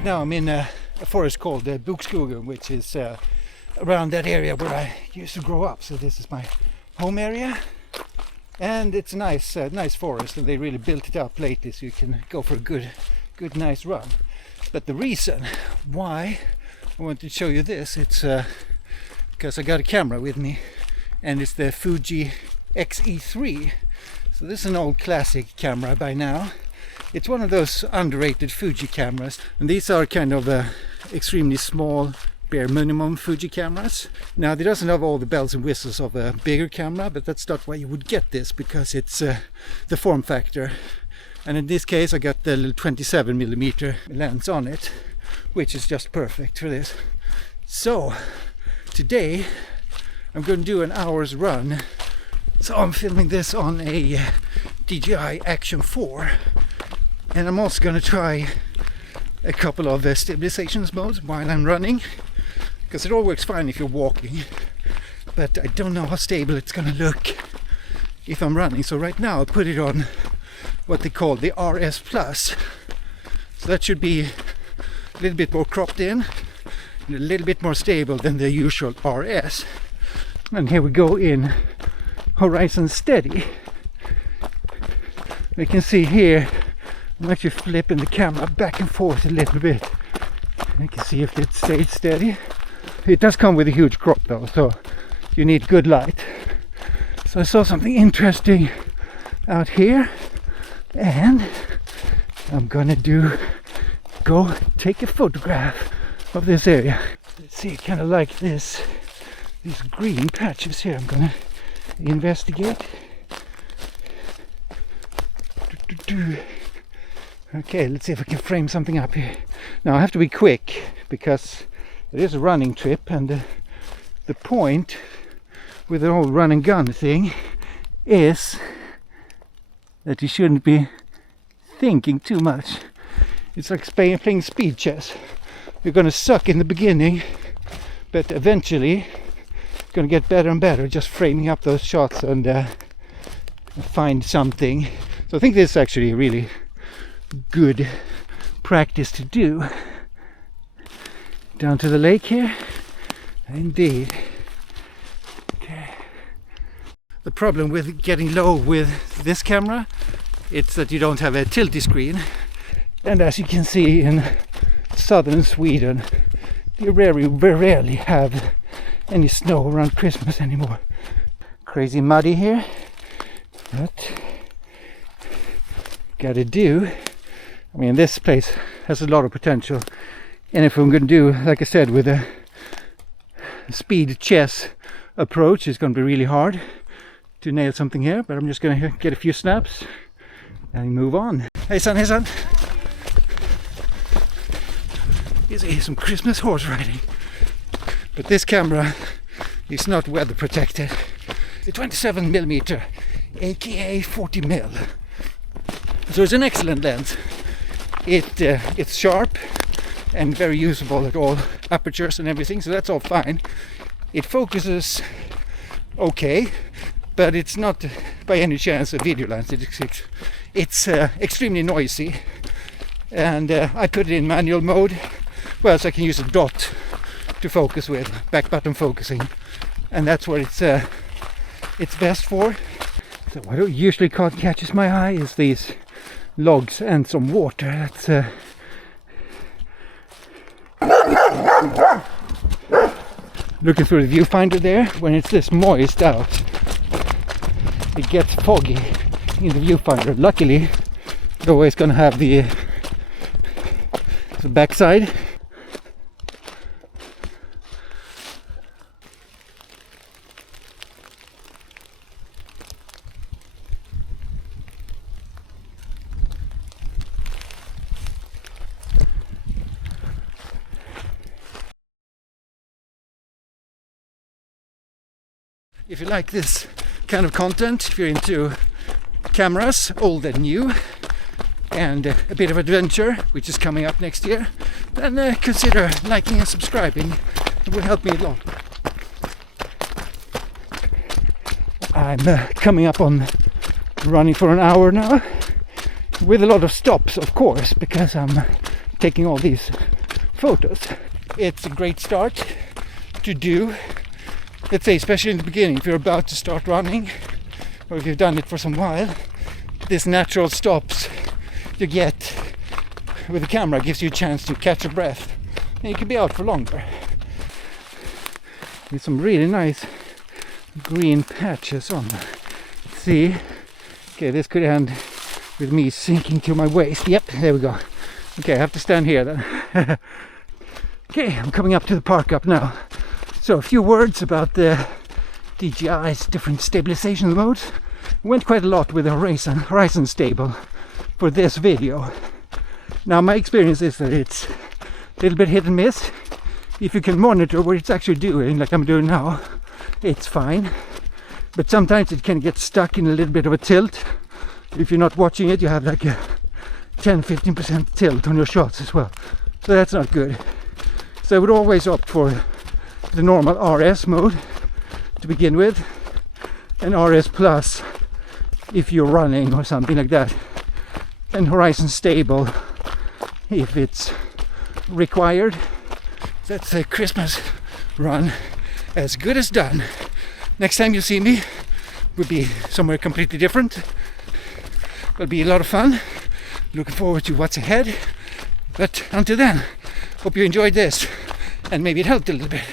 Right now I'm in a forest called Bokskogen, which is around that area where I used to grow up. So this is my home area, and it's a nice forest, and they really built it up lately so you can go for a good nice run. But the reason why I want to show you this, it's because I got a camera with me, and it's the Fuji X-E3. So this is an old classic camera by now. It's one of those underrated Fuji cameras, and these are kind of extremely small, bare minimum Fuji cameras. Now, it doesn't have all the bells and whistles of a bigger camera, but that's not why you would get this, because it's the form factor. And in this case I got the little 27mm lens on it, which is just perfect for this. So today I'm going to do an hour's run. So I'm filming this on a DJI Action 4, and I'm also going to try a couple of stabilization modes while I'm running, because it all works fine if you're walking, but I don't know how stable it's going to look if I'm running. So right now I put it on what they call the RS Plus, so that should be a little bit more cropped in and a little bit more stable than the usual RS. And here we go in horizon steady. You can see here I'm actually flipping the camera back and forth a little bit. You can see if it stays steady. It does come with a huge crop though, so you need good light. So I saw something interesting out here, and I'm gonna go take a photograph of this area. Let's see, kind of like these green patches here. I'm gonna investigate. Okay, let's see if I can frame something up here. Now I have to be quick because it is a running trip, and the point with the whole run and gun thing is that you shouldn't be thinking too much. It's like playing speed chess. You're going to suck in the beginning, but eventually it's going to get better and better, just framing up those shots and find something. So I think this is actually a really good practice to do. Down to the lake here. Indeed. Okay. The problem with getting low with this camera, it's that you don't have a tilty screen, and as you can see in southern Sweden you very rarely have any snow around Christmas anymore. Crazy muddy here, but gotta do. I mean, this place has a lot of potential, and if I'm going to do, like I said, with a speed chess approach, it's going to be really hard to nail something here, but I'm just going to get a few snaps and move on. Hey son, hey son. Here's some Christmas horse riding. But this camera is not weather protected. The 27mm, aka 40mm. So it's an excellent lens. It's sharp and very usable at all apertures and everything, so that's all fine. It focuses okay, but it's not by any chance a video lens. It's extremely noisy, and I put it in manual mode, well, so I can use a dot to focus with, back button focusing, and that's what it's best for. So what usually catches my eye is these logs and some water. That's looking through the viewfinder there, when it's this moist out, it gets foggy in the viewfinder. Luckily, it's always going to have the backside. If you like this kind of content, if you're into cameras, old and new, and a bit of adventure, which is coming up next year, then consider liking and subscribing. It will help me a lot. I'm coming up on running for an hour now, with a lot of stops, of course, because I'm taking all these photos. It's a great start to do, let's say, especially in the beginning, if you're about to start running, or if you've done it for some while. This natural stops you get with the camera gives you a chance to catch your breath, and you can be out for longer. With some really nice green patches on. See? Okay, this could end with me sinking to my waist. Yep, there we go. Okay, I have to stand here then. Okay, I'm coming up to the park up now. So a few words about the DJI's different stabilization modes. Went quite a lot with the Horizon stable for this video. Now my experience is that it's a little bit hit and miss. If you can monitor what it's actually doing, like I'm doing now, it's fine. But sometimes it can get stuck in a little bit of a tilt. If you're not watching it, you have like a 10-15% tilt on your shots as well. So that's not good. So I would always opt for the normal RS mode to begin with, and RS Plus if you're running or something like that, and Horizon Stable if it's required. That's a Christmas run as good as done. Next time you see me will be somewhere completely different. It'll be a lot of fun. Looking forward to what's ahead. But until then, hope you enjoyed this and maybe it helped a little bit.